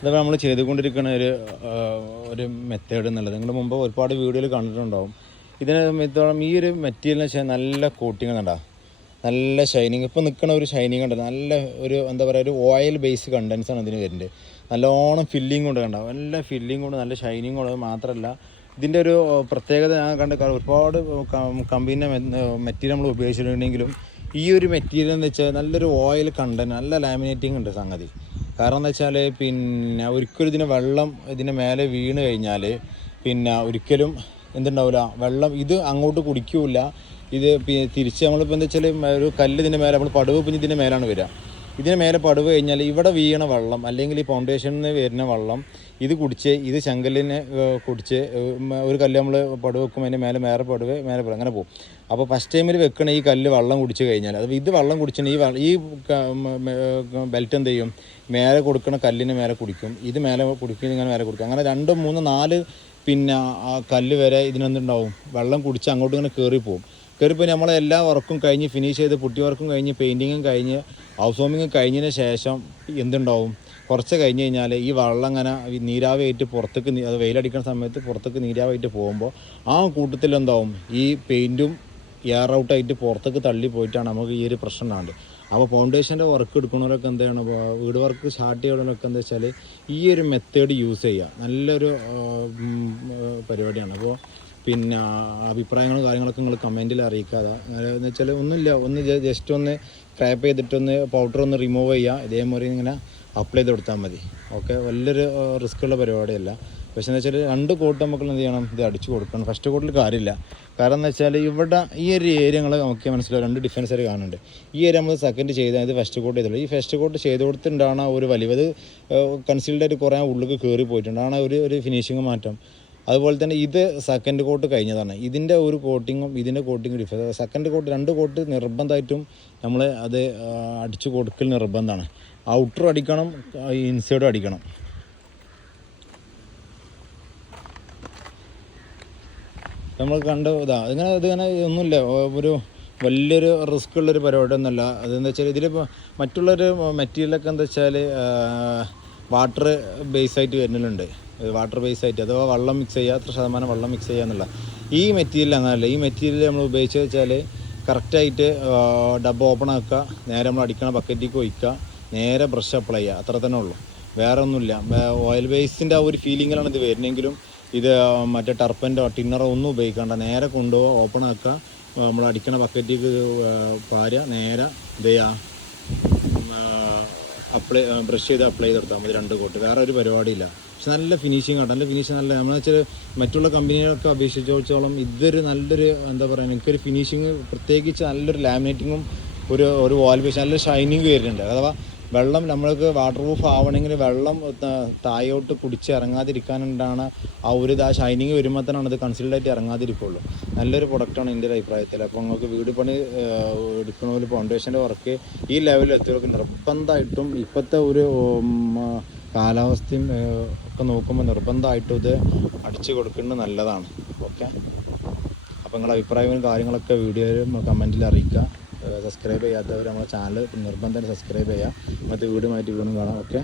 ഇതപ്പോൾ നമ്മൾ ചെയ്തുകൊണ്ടിരിക്കുന്ന ഒരു ഒരു മെത്തേഡ് എന്നുള്ളത്. നിങ്ങൾ മുമ്പ് ഒരുപാട് വീഡിയോയിൽ കണ്ടിട്ടുണ്ടാവും. ഇതിനെ സംബന്ധിച്ചോളം ഈ ഒരു മെറ്റീരിയലിന് വെച്ചാൽ നല്ല കോട്ടിങ് കണ്ടാ? നല്ല ഷൈനിങ് ഇപ്പോൾ നിൽക്കുന്ന ഒരു ഷൈനിങ് ഉണ്ട് നല്ല ഒരു എന്താ പറയുക ഒരു ഓയിൽ ബേസ് കണ്ടൻസ് ആണ് ഇതിന് വരുന്നത്. നല്ലോണം ഫില്ലിംഗ് കൊണ്ട് കണ്ട? നല്ല ഫില്ലിംഗ് കൊണ്ട് നല്ല ഷൈനിങ് കൊണ്ട്. മാത്രമല്ല ഇതിന്റെ ഒരു പ്രത്യേകത ഞാൻ കണ്ട ഒരുപാട് കമ്പനീന്റെ മെറ്റീരിയൽ നമ്മൾ ഉപയോഗിച്ചിട്ടുണ്ടെങ്കിലും ഈ ഒരു മെറ്റീരിയൽ എന്ന് വെച്ചാൽ നല്ലൊരു ഓയിൽ കണ്ടന്റ് നല്ല ലാമിനേറ്റിംഗ് ഉണ്ട് സംഗതി. കാരണം എന്ന് വെച്ചാൽ പിന്നെ ഒരിക്കലും ഇതിന് വെള്ളം ഇതിന് മേലെ വീണ് കഴിഞ്ഞാൽ പിന്നെ ഒരിക്കലും എന്തുണ്ടാവില്ല വെള്ളം ഇത് അങ്ങോട്ട് കുടിക്കൂല. ഇത് തിരിച്ച് നമ്മളിപ്പോൾ എന്താ വെച്ചാൽ ഒരു കല്ല് ഇതിന്റെ മേലെ നമ്മൾ പടവ് പിന്നെ ഇതിന്റെ മേലാണ് വരിക. ഇതിന് മേലെ പടവ് കഴിഞ്ഞാൽ ഇവിടെ വീണ വെള്ളം അല്ലെങ്കിൽ ഈ ഫൗണ്ടേഷനിൽ നിന്ന് വരുന്ന വെള്ളം ഇത് കുടിച്ച് ഇത് ശങ്കലിനെ കുടിച്ച് ഒരു കല്ല് നമ്മൾ പടവ് വെക്കും അതിന്റെ മേലെ മേലെ പടവ് മേലെ പടവ് അങ്ങനെ പോകും. അപ്പോൾ ഫസ്റ്റ് ടൈമിൽ വെക്കണ ഈ കല്ല് വെള്ളം കുടിച്ച് കഴിഞ്ഞാൽ അത് ഇത് വെള്ളം കുടിച്ചിട്ട് ഈ ഈ ബെൽറ്റ് എന്ത് ചെയ്യും? മേലെ കൊടുക്കണ കല്ലിന് മേലെ കുടിക്കും. ഇത് മേലെ കുടിക്കും ഇങ്ങനെ മേലെ കുടിക്കും. അങ്ങനെ രണ്ട് മൂന്ന് നാല് പിന്നെ ആ കല്ല് വരെ ഇതിനെന്തുണ്ടാവും? വെള്ളം കുടിച്ച് അങ്ങോട്ട് ഇങ്ങനെ കയറി പോകും നമ്മളെല്ലാ വർക്കും കഴിഞ്ഞ് ഫിനിഷ് ചെയ്ത് പുട്ടി വർക്കും കഴിഞ്ഞ് പെയിന്റിങ്ങും കഴിഞ്ഞ് ഹൗസ് വാമിങ് കഴിഞ്ഞതിന് ശേഷം എന്തുണ്ടാവും? കുറച്ച് കഴിഞ്ഞ് കഴിഞ്ഞാൽ ഈ വെള്ളം അങ്ങനെ നീരാവിയായിട്ട് പുറത്തേക്ക് അത് വെയിലടിക്കുന്ന സമയത്ത് പുറത്തേക്ക് നീരാവിയായിട്ട് പോകുമ്പോൾ ആ കൂട്ടത്തിൽ എന്താവും ഈ പെയിന്റും എയർ ഔട്ടായിട്ട് പുറത്തേക്ക് തള്ളി പോയിട്ടാണ് നമുക്ക് ഈ ഒരു പ്രശ്നം ഉണ്ടാകുന്നത് അപ്പോൾ ഫൗണ്ടേഷന്റെ വർക്ക് എടുക്കുന്നവരൊക്കെ എന്താണ് വീട് വർക്ക് സ്റ്റാർട്ട് ചെയ്യുന്നവരൊക്കെ എന്താ വെച്ചാൽ ഈ ഒരു മെത്തേഡ് യൂസ് ചെയ്യുക. നല്ലൊരു പരിപാടിയാണ്. അപ്പോൾ പിന്നെ അഭിപ്രായങ്ങളും കാര്യങ്ങളൊക്കെ നിങ്ങൾ കമന്റിൽ അറിയിക്കാതെ. എന്ന് വെച്ചാൽ ഒന്നുമില്ല. ഒന്ന് ജസ്റ്റ് ഒന്ന് ക്രാപ്പ് ചെയ്തിട്ടൊന്ന് പൗഡർ ഒന്ന് റിമൂവ് ചെയ്യുക. ഇതേമാതിരി ഇങ്ങനെ അപ്ലൈ ചെയ്ത് കൊടുത്താൽ മതി. ഓക്കെ വലിയൊരു റിസ്ക് ഉള്ള പരിപാടിയല്ല. പക്ഷേ എന്ന് വെച്ചാൽ രണ്ട് കോട്ട് നമുക്ക് എന്ത് ചെയ്യണം? ഇത് അടിച്ചു കൊടുക്കണം. ഫസ്റ്റ് കോട്ടിൽ കാര്യമില്ല. കാരണം എന്ന് വെച്ചാൽ ഇവിടെ ഈ ഒരു ഏരിയ നമുക്ക് മനസ്സിലാവും രണ്ട് ഡിഫറൻസ് ആയിട്ട് കാണുന്നുണ്ട്. ഈ ഏരിയ നമ്മൾ സെക്കൻഡ് ചെയ്താൽ ഇത് ഫസ്റ്റ് കോട്ട് ചെയ്തുള്ളൂ ഈ ഫസ്റ്റ് കോട്ട് ചെയ്ത് കൊടുത്തിട്ടാണ് ഒരു വലിയത് കൺസീൽഡ് കുറേ ഉള്ളിൽ കയറി പോയിട്ടുണ്ട്. ആണ് ഒരു ഒരു ഫിനിഷിങ് മാറ്റം. അതുപോലെ തന്നെ ഇത് സെക്കൻഡ് കോട്ട് കഴിഞ്ഞതാണ്. ഇതിന്റെ ഒരു കോട്ടിങ്ങും ഇതിന്റെ കോട്ടിങ്ങും ഡിഫറൻസ് സെക്കൻഡ് കോട്ട് രണ്ട് കോട്ട് നിർബന്ധമായിട്ടും നമ്മൾ അത് അടിച്ച് കൊടുക്കൽ നിർബന്ധമാണ്. ഔട്ടറും അടിക്കണം ഇൻസൈഡും അടിക്കണം. നമ്മൾ കണ്ട ഇതാ ഇങ്ങനെ ഇതിങ്ങനെ ഒന്നുമില്ല. ഒരു വലിയൊരു റിസ്ക് ഉള്ളൊരു പരിപാടി ഒന്നുമല്ല അതെന്താ വെച്ചാൽ ഇതിലിപ്പോൾ മറ്റുള്ളൊരു മെറ്റീരിയലൊക്കെ എന്താ വെച്ചാൽ വാട്ടർ ബേസ് ആയിട്ട് വരുന്നുണ്ട്. വാട്ടർ ബേസ് ആയിട്ട് അഥവാ വെള്ളം മിക്സ് ചെയ്യുക അത്ര ശതമാനം വെള്ളം മിക്സ് ചെയ്യുക എന്നുള്ള. ഈ മെറ്റീരിയൽ അങ്ങനല്ല. ഈ മെറ്റീരിയൽ നമ്മൾ ഉപയോഗിച്ച് വെച്ചാൽ കറക്റ്റായിട്ട് ഡബ്ബ ഓപ്പൺ ആക്കുക നേരെ നമ്മൾ അടിക്കണ ബക്കറ്റിലേക്ക് ഒഴിക്കുക നേരെ ബ്രഷ് അപ്ലൈ ചെയ്യുക. അത്ര തന്നെ ഉള്ളൂ. വേറെ ഒന്നുമില്ല ഓയിൽ ബേസിന്റെ ആ ഒരു ഫീലിങ്ങിലാണ് ഇത് വരുന്നെങ്കിലും ഇത് മറ്റേ ടർപ്പന്റോ ടിന്നറോ ഒന്നും ഉപയോഗിക്കേണ്ട. നേരെ കൊണ്ടുപോകുക ഓപ്പൺ ആക്കുക. നമ്മൾ അടിക്കണ ബക്കറ്റിലേക്ക് പാരുക. നേരെ ഇത് അപ്ലൈ ബ്രഷ് ചെയ്ത് അപ്ലൈ ചെയ്ത് കൊടുത്താൽ മതി രണ്ട് കോട്ട് വേറെ ഒരു പരിപാടിയില്ല. പക്ഷെ നല്ല ഫിനിഷിങ് ആണ്. നല്ല ഫിനിഷിങ് നല്ല നമ്മൾ വെച്ചാൽ മറ്റുള്ള കമ്പനികളൊക്കെ അപേക്ഷിച്ചോളം ഇതൊരു നല്ലൊരു എന്താ പറയുക എനിക്കൊരു ഫിനിഷിങ് പ്രത്യേകിച്ച് നല്ലൊരു ലാമിനേറ്റിങ്ങും ഒരു ഒരു വാൽ ബേസ് നല്ല ഷൈനിങ് വരുന്നുണ്ട് അഥവാ വെള്ളം നമ്മൾക്ക് വാട്ടർ പ്രൂഫ് ആവണമെങ്കിൽ വെള്ളം തായോട്ട് കുടിച്ച് ഇറങ്ങാതിരിക്കാനുണ്ടാണ് ആ ഒരു ഇതാ ഷൈനിങ് വരുമ്പോൾ തന്നെ അത് കൺസിൽഡായിട്ട് ഇറങ്ങാതിരിക്കുള്ളൂ. നല്ലൊരു പ്രൊഡക്റ്റാണ് എന്റെ ഒരു അഭിപ്രായത്തിൽ. അപ്പോൾ നിങ്ങൾക്ക് വീട് പണി എടുക്കണ ഒരു ഫൗണ്ടേഷന്റെ വർക്ക് ഈ ലെവലിൽ എത്തിയവർക്ക് നിർബന്ധമായിട്ടും ഇപ്പോഴത്തെ ഒരു കാലാവസ്ഥയും ഒക്കെ നോക്കുമ്പോൾ നിർബന്ധമായിട്ടും ഇത് അടിച്ചു കൊടുക്കുന്നത് നല്ലതാണ്. ഓക്കെ? അപ്പോൾ നിങ്ങളുടെ അഭിപ്രായവും കാര്യങ്ങളൊക്കെ വീഡിയോയിൽ കമന്റിൽ അറിയിക്കുക. സബ്സ്ക്രൈബ് ചെയ്യാത്തവർ നമ്മുടെ ചാനൽ നിർബന്ധം സബ്സ്ക്രൈബ് ചെയ്യുക. മറ്റു വീടുമായിട്ട് വീണ്ടും കാണാം. ഓക്കെ